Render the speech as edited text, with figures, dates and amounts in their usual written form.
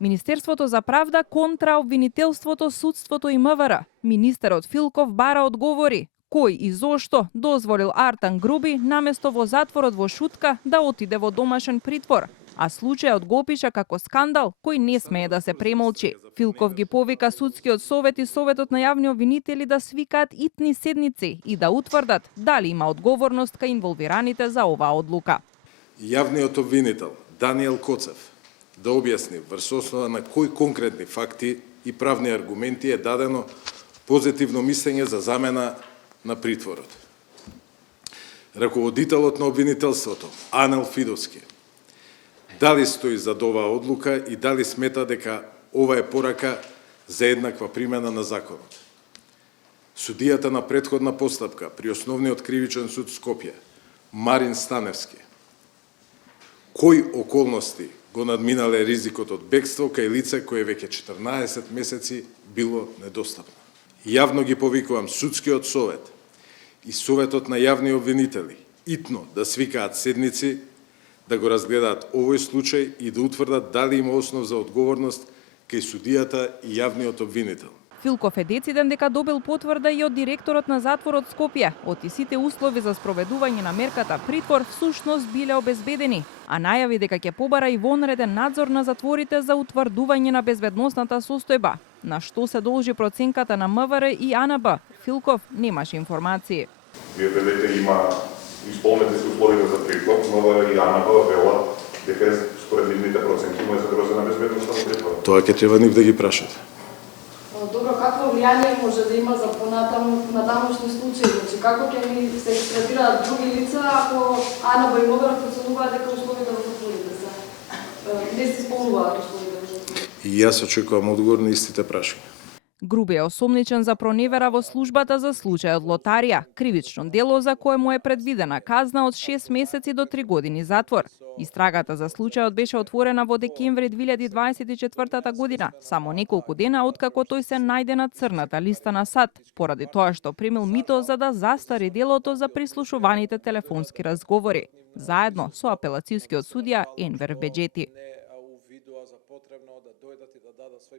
Министерството за правда контра обвинителството, судството и МВР. Министерот Филков бара одговори. Кој и зошто дозволил Артан Груби наместо во затворот во Шутка да отиде во домашен притвор? А случајот го опиша како скандал кој не смее да се премолчи. Филков ги повика судскиот совет и советот на јавни обвинители да свикаат итни седници и да утврдат дали има одговорност кај инволвираните за оваа одлука. Јавниот обвинител Даниел Коцев да објасни врз основа на кои конкретни факти и правни аргументи е дадено позитивно мислење за замена на притворот. Раководителот на обвинителството Анел Фидовски дали стои за оваа одлука и дали смета дека ова е порака за еднаква примена на законот. Судијата на претходна постапка при Основниот кривичен суд Скопје Марин Станевски кои околности го надминале ризикот од бегство кај лице кое веќе 14 месеци било недостапно. Јавно ги повикувам судскиот совет и советот на јавни обвинители итно да свикаат седници, да го разгледаат овој случај и да утврдат дали има основ за одговорност кај судијата и јавниот обвинител. Филков е дециден дека добил потврда и од директорот на затворот Скопје. Оти сите услови за спроведување на мерката притвор всушност биле обезбедени, а најави дека ќе побара и вонреден надзор на затворите за утврдување на безбедносната состојба. На што се должи проценката на МВР и АНБ? Филков немаше информации. Вие велите има исполнети се условите за притвор, МВР и АНБ велат дека според нивните проценки му е загрозена безбедноста на притворот. Тоа ќе треба нив да ги прашате. Добро, какво влијание може да има за понатамошни случаи? Значи, како ќе ни се третираат други лица ако АНБ и МВР проценуваат дека условите во затворите се не се исполнуваат условите во затворите? И јас очекувам одговор на истите прашања. Груби е осомничен за проневера во службата за случајот лотарија, кривично дело за кое му е предвидена казна од 6 месеци до 3 години затвор. Истрагата за случајот беше отворена во декември 2024 година, само неколку дена откако тој се најде на црната листа на САД, поради тоа што примил мито за да застари делото за прислушуваните телефонски разговори, заедно со апелацијскиот судија Енвер Беџети.